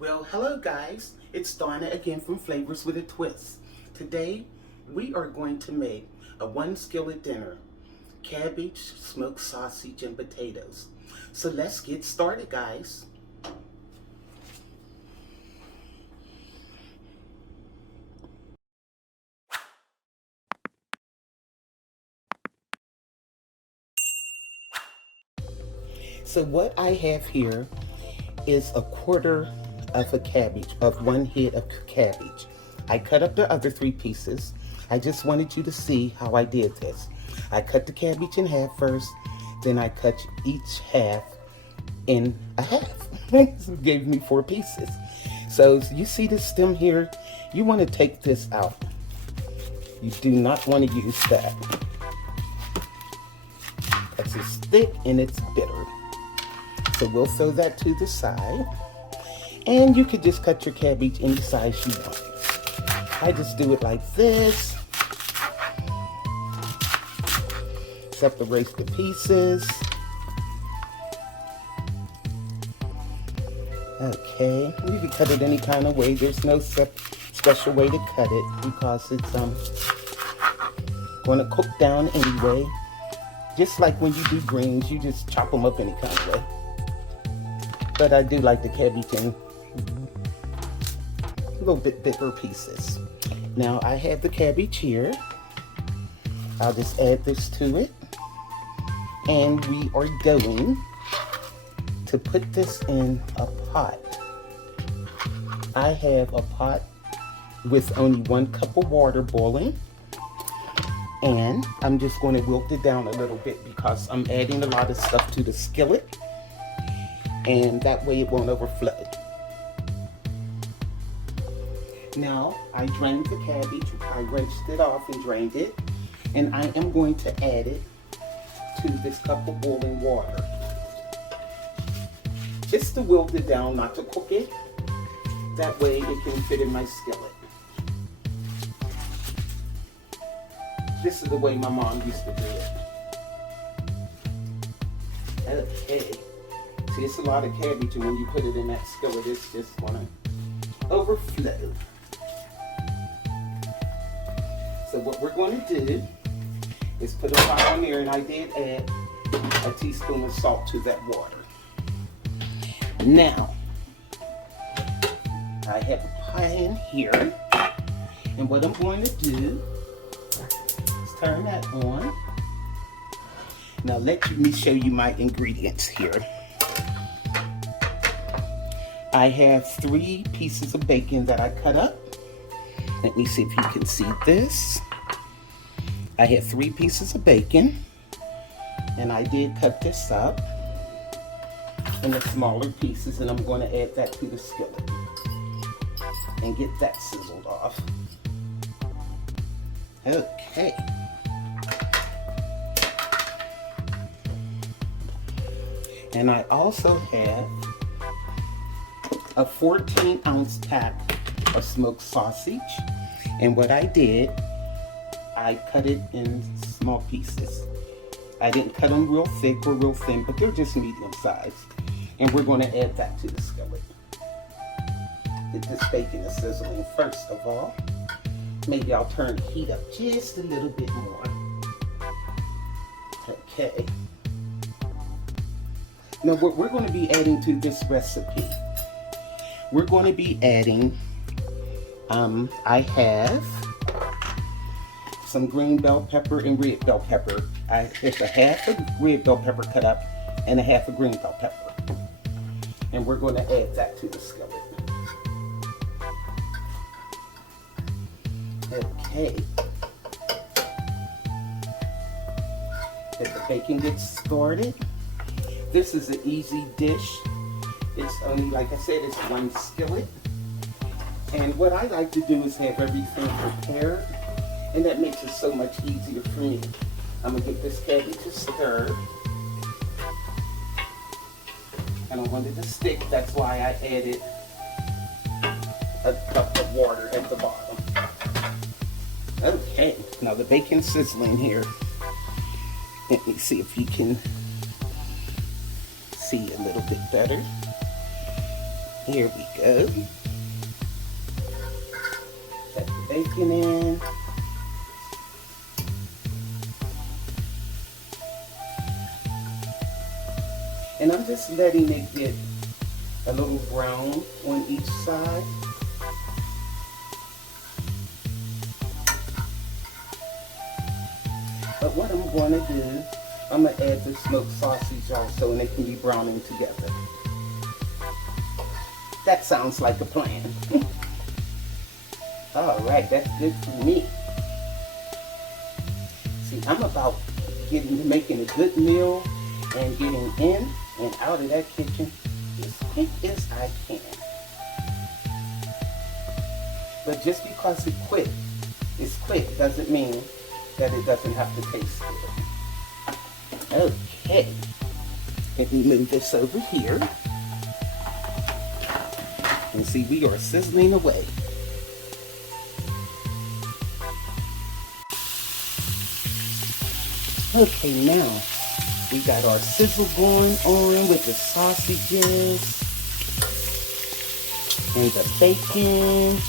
Well, hello guys, it's Donna again from Flavors with a Twist. Today, we are going to make a one skillet dinner, cabbage, smoked sausage, and potatoes. So let's get started, guys. So what I have here is a quarter of a cabbage, of one head of cabbage. I cut up the other 3 pieces. I just wanted you to see how I did this. I cut the cabbage in half first, then I cut each half in a half. It gave me 4 pieces. So you see the stem here? You want to take this out. You do not want to use that. Because it's thick and it's bitter. So we'll throw that to the side. And you could just cut your cabbage any size you want. I just do it like this. Separate the pieces. Okay, you can cut it any kind of way. There's no special way to cut it because it's going to cook down anyway. Just like when you do greens, you just chop them up any kind of way. But I do like the cabbage in a little bit bigger pieces. Now I have the cabbage here. I'll just add this to it. And we are going to put this in a pot. I have a pot with only 1 cup of water boiling. And I'm just going to wilt it down a little bit because I'm adding a lot of stuff to the skillet. And that way it won't overflow. Now, I drained the cabbage. I rinsed it off and drained it. And I am going to add it to this cup of boiling water. Just to wilt it down, not to cook it. That way it can fit in my skillet. This is the way my mom used to do it. Okay. See, it's a lot of cabbage, and when you put it in that skillet, it's just gonna overflow. So what we're going to do is put a pot on there, and I did add a teaspoon of salt to that water. Now, I have a pan here, and what I'm going to do is turn that on. Now let me show you my ingredients here. I have 3 pieces of bacon that I cut up. Let me see if you can see this. I have 3 pieces of bacon, and I did cut this up in the smaller pieces, and I'm going to add that to the skillet and get that sizzled off. Okay. And I also have a 14-ounce pack of smoked sausage, and what I did, I cut it in small pieces. I didn't cut them real thick or real thin, but they're just medium sized. And we're going to add that to the skillet. Get this bacon is sizzling first of all. Maybe I'll turn the heat up just a little bit more. Okay. Now what we're going to be adding to this recipe, we're going to be adding, I have some green bell pepper and red bell pepper. It's a half a red bell pepper cut up and a half a green bell pepper. And we're going to add that to the skillet. Okay. If the bacon gets started, this is an easy dish. It's only, like I said, it's 1 skillet. And what I like to do is have everything prepared, and that makes it so much easier for me. I'm gonna get this cabbage to stir. I don't want it to stick, that's why I added a cup of water at the bottom. Okay, now the bacon's sizzling here. Let me see if you can see a little bit better. Here we go. Set the bacon in. And I'm just letting it get a little brown on each side. But what I'm going to do, I'm going to add the smoked sausage also, and they can be browning together. That sounds like a plan. All right, that's good for me. See, I'm about making a good meal and getting in and out of that kitchen as quick as I can. But just because it's quick doesn't mean that it doesn't have to taste good. Okay, let me move this over here. And see, we are sizzling away. Okay, now we got our sizzle going on with the sausages and the bacon.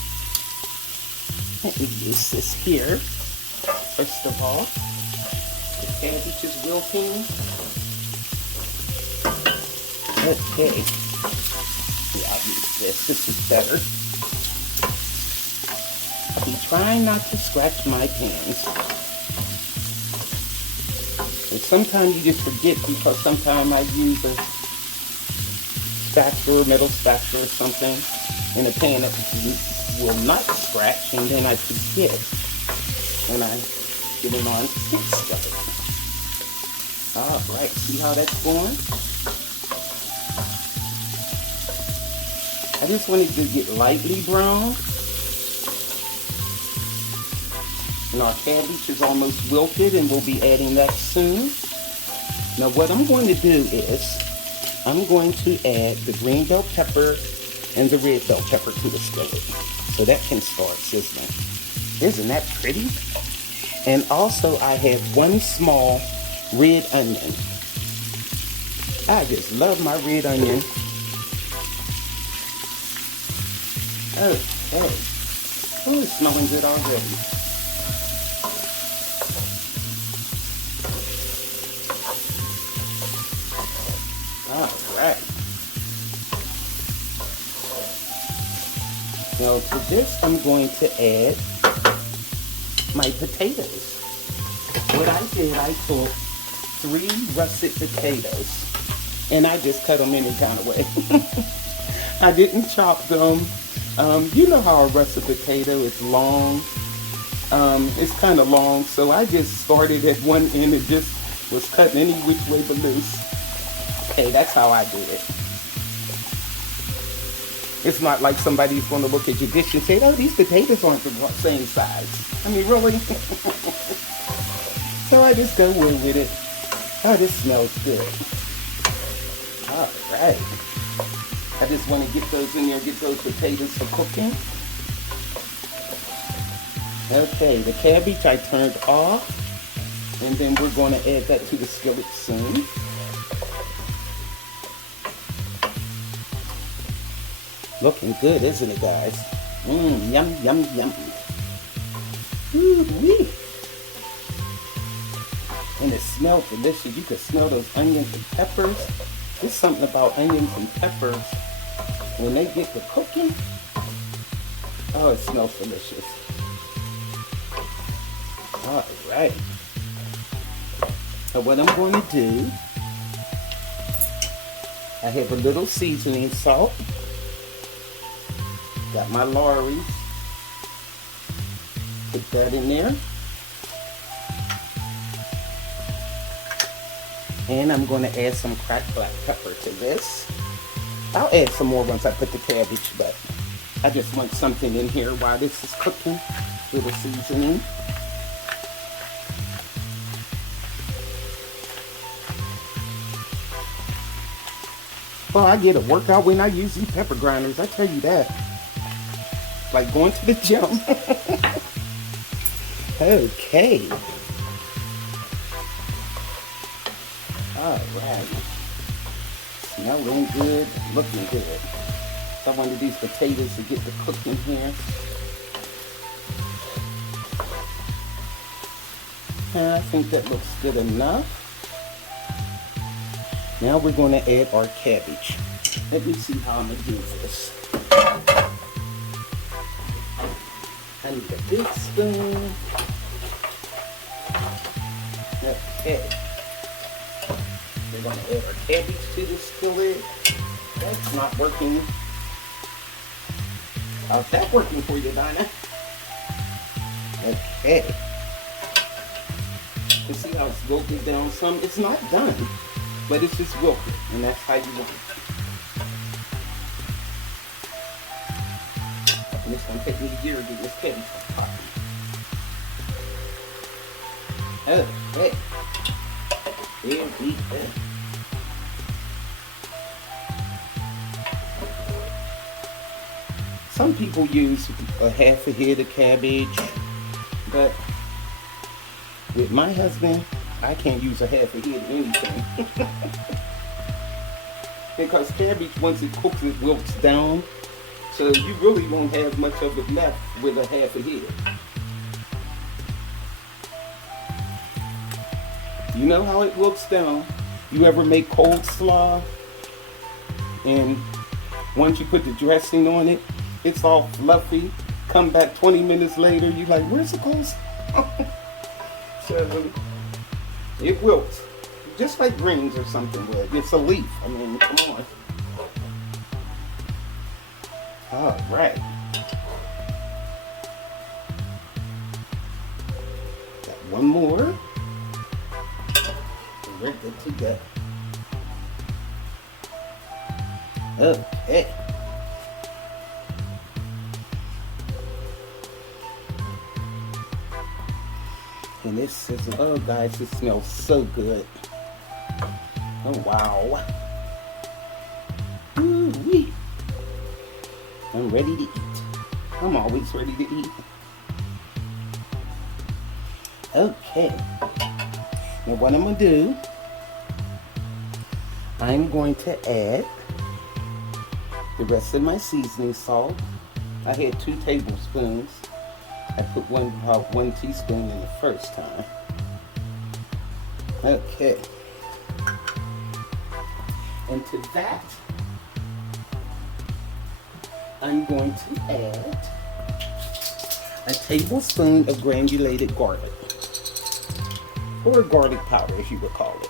Let me use this here. First of all, the cabbage is wilting. Okay. Yeah, I'll use this. This is better. I'll be trying not to scratch my pans. And sometimes you just forget because sometimes I use a spatula, metal spatula or something in a pan that will not scratch, and then I forget when I get it on fixed right. Alright, see how that's going? I just wanted to get lightly brown. And our cabbage is almost wilted, and we'll be adding that soon. Now what I'm going to do is, I'm going to add the green bell pepper and the red bell pepper to the skillet. So that can start sizzling. Isn't that pretty? And also I have one small red onion. I just love my red onion. Okay. Oh, it's smelling good already. Alright. Now to this I'm going to add my potatoes. What I did, I took 3 russet potatoes and I just cut them any kind of way. I didn't chop them. You know how a russet potato is long. It's kind of long, so I just started at one end and just was cutting any which way but loose. Okay, that's how I do it. It's not like somebody's going to look at your dish and say, oh, these potatoes aren't the same size. I mean, really? So I just go in with it. Oh, this smells good. All right. I just want to get those in there, get those potatoes for cooking. Okay, the cabbage I turned off. And then we're going to add that to the skillet soon. Looking good, isn't it, guys? Mmm, yum, yum, yum. Ooh-wee. And it smells delicious. You can smell those onions and peppers. There's something about onions and peppers. When they get to cooking, oh, it smells delicious. All right. So what I'm going to do, I have a little seasoning salt. Got my Lorry's. Put that in there. And I'm going to add some cracked black pepper to this. I'll add some more once I put the cabbage, but I just want something in here while this is cooking with the seasoning. Well, I get a workout when I use these pepper grinders, I tell you that. Like going to the gym. Okay. Alright. Smelling good, looking good. So I wanted these potatoes to get to cooking here. And I think that looks good enough. Now we're going to add our cabbage. Let me see how I'm going to do this. I need a big spoon. Okay. We're going to add our cabbage to the skillet. That's not working. How's that working for you, Dinah? Okay. You see how it's wilted down some? It's not done, but it's just wilted, and that's how you want it. And it's going to take me a year to get this cabbage popping. Okay. There we go. Some people use a half a head of cabbage, but with my husband, I can't use a half a head of anything. Because cabbage, once it cooks, it wilts down. So you really won't have much of it left with a half a head. You know how it wilts down? You ever make coleslaw? And once you put the dressing on it, it's all fluffy. Come back 20 minutes later, you're like, where's the coleslaw? So it wilts. Just like greens or something would. It's a leaf. I mean, come on. All right. Got one more. We're good to go. Okay. And this is, oh guys, it smells so good. Oh wow. Ooh-wee. I'm ready to eat. I'm always ready to eat. Okay. Now what I'm going to do, I'm going to add the rest of my seasoning salt. I had 2 tablespoons. I put about 1 teaspoon in the first time. Okay. And to that, I'm going to add a tablespoon of granulated garlic, or garlic powder as you would call it.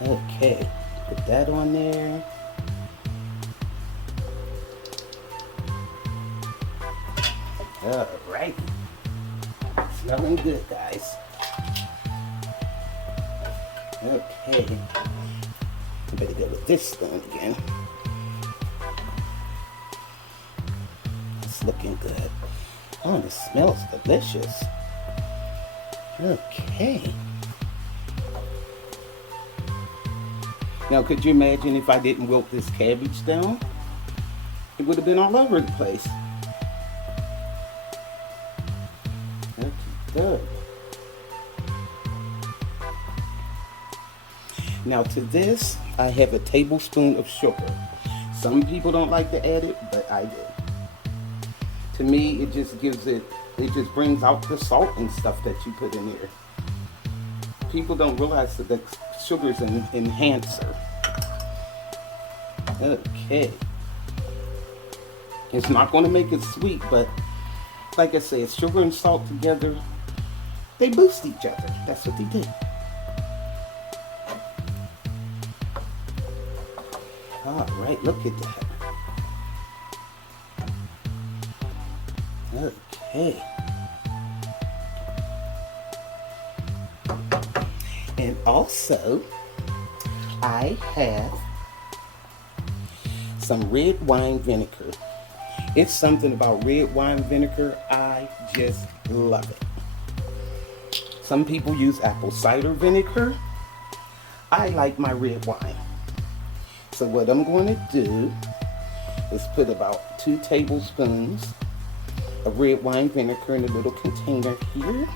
Okay, put that on there. Alright, smelling good, guys. Okay, I better go with this spoon again. It's looking good. Oh, this smells delicious. Okay. Now, could you imagine if I didn't wilt this cabbage down? It would have been all over the place. That's good. Now to this, I have a tablespoon of sugar. Some people don't like to add it, but I do. To me, it just gives it just brings out the salt and stuff that you put in there. People don't realize that the sugar's an enhancer. Okay. It's not going to make it sweet, but like I said, sugar and salt together, they boost each other. That's what they do. All right, look at that. Okay. And also, I have some red wine vinegar. It's something about red wine vinegar. I just love it. Some people use apple cider vinegar. I like my red wine. So what I'm going to do is put about 2 tablespoons of red wine vinegar in a little container here.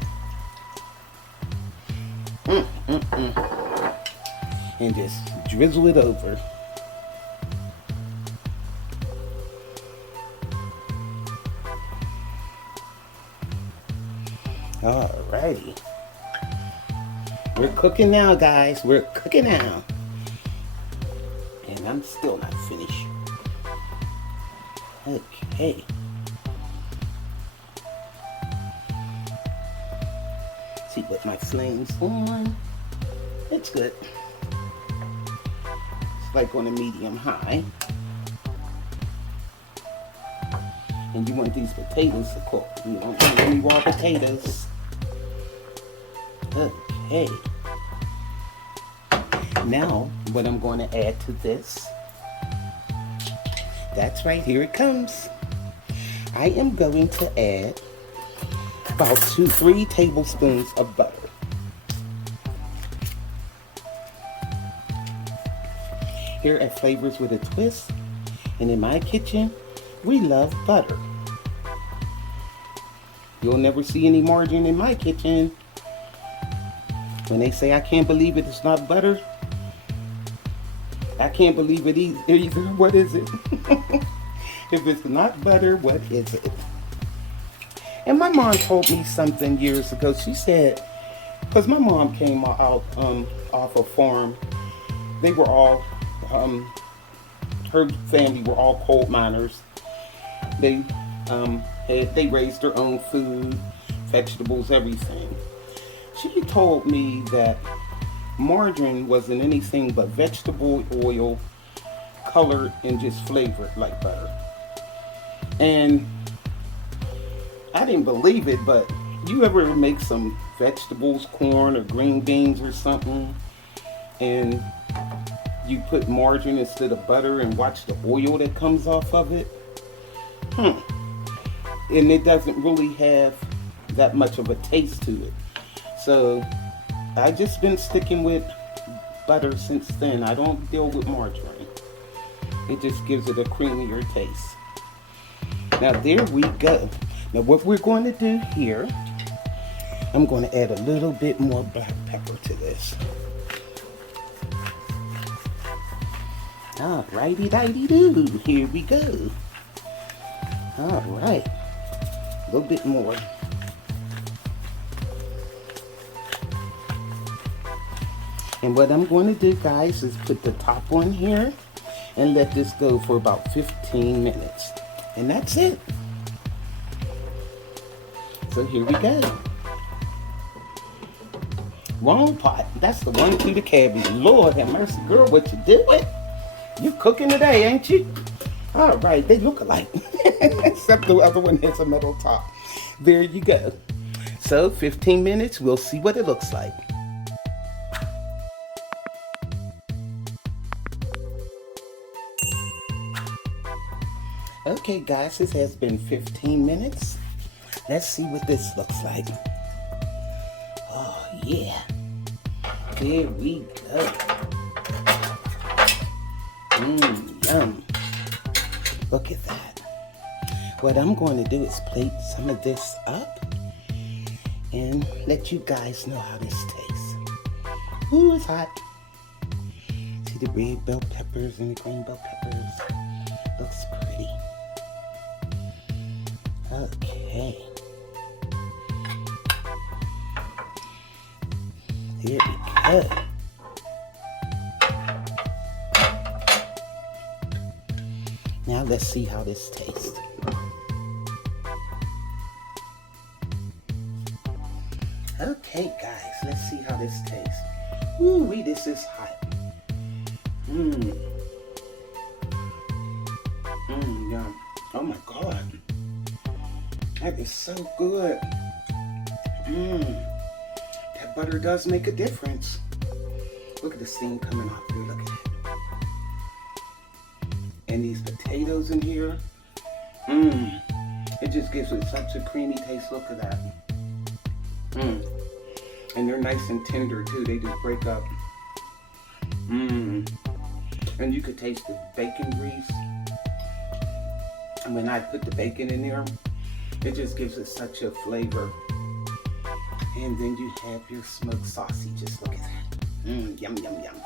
And just drizzle it over. Alrighty. We're cooking now, guys. We're cooking now. And I'm still not finished. Okay. See what my flame's on. It's good. It's like on a medium high. And you want these potatoes to cook. You don't want any raw potatoes. Okay. Now, what I'm going to add to this, that's right, here it comes. I am going to add about 3 tablespoons of butter. Here at Flavors with a Twist, and in my kitchen, we love butter. You'll never see any margarine in my kitchen. When they say I can't believe it, it's not butter, I can't believe it either. What is it? If it's not butter, what is it? And my mom told me something years ago. She said, because my mom came out off a farm. They were all, her family were all coal miners. They raised their own food, vegetables, everything. She told me that margarine wasn't anything but vegetable oil colored and just flavored like butter. And I didn't believe it, but you ever make some vegetables, corn or green beans or something, and you put margarine instead of butter and watch the oil that comes off of it? And it doesn't really have that much of a taste to it. So I just been sticking with butter since then. I don't deal with margarine. It just gives it a creamier taste. Now there we go. Now what we're going to do here, I'm going to add a little bit more black pepper to this. Alrighty-dighty-doo. Here we go. Alright. A little bit more. And what I'm going to do, guys, is put the top on here and let this go for about 15 minutes. And that's it. So here we go. Wrong pot. That's the one to the cabbage. Lord have mercy, girl, what you doing? You cooking today, ain't you? All right, they look alike. Except the other one has a metal top. There you go. So 15 minutes, we'll see what it looks like. Okay, guys, this has been 15 minutes. Let's see what this looks like. Oh, yeah. There we go. Yum. Look at that. What I'm going to do is plate some of this up and let you guys know how this tastes. Ooh, it's hot. See the red bell peppers and the green bell peppers? Looks pretty. Okay. Here we go. Now let's see how this tastes. Okay, guys, let's see how this tastes. Ooh, this is hot. Yum. Oh my God. That is so good. That butter does make a difference. Look at the steam coming off here. Look at it. And these potatoes in here. It just gives it such a creamy taste. Look at that. And they're nice and tender too. They just break up. And you could taste the bacon grease. And when I put the bacon in there, it just gives it such a flavor. And then you have your smoked sausages. Look at that. Yum, yum, yum.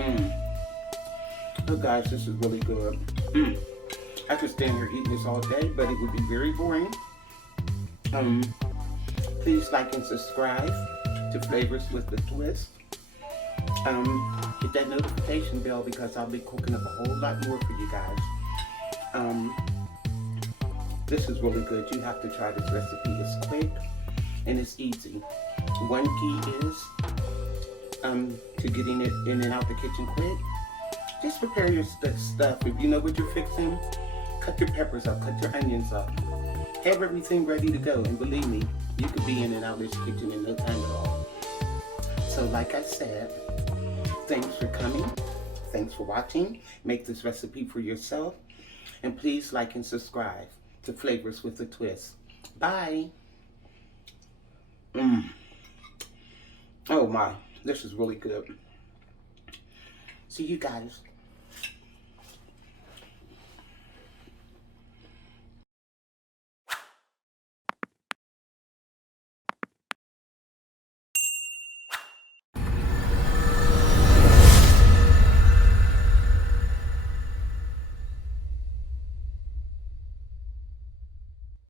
Oh guys, this is really good. I could stand here eating this all day, but it would be very boring. Please like and subscribe to Flavors with the Twist. Hit that notification bell because I'll be cooking up a whole lot more for you guys. This is really good. You have to try this recipe. It's quick and it's easy. One key is to getting it in and out the kitchen quick. Just prepare your stuff. If you know what you're fixing, cut your peppers up, cut your onions up. Have everything ready to go, and believe me, you could be in and out this kitchen in no time at all. So like I said, thanks for coming. Thanks for watching. Make this recipe for yourself. And please like and subscribe to Flavors with a Twist. Bye. Oh my, this is really good. See you guys.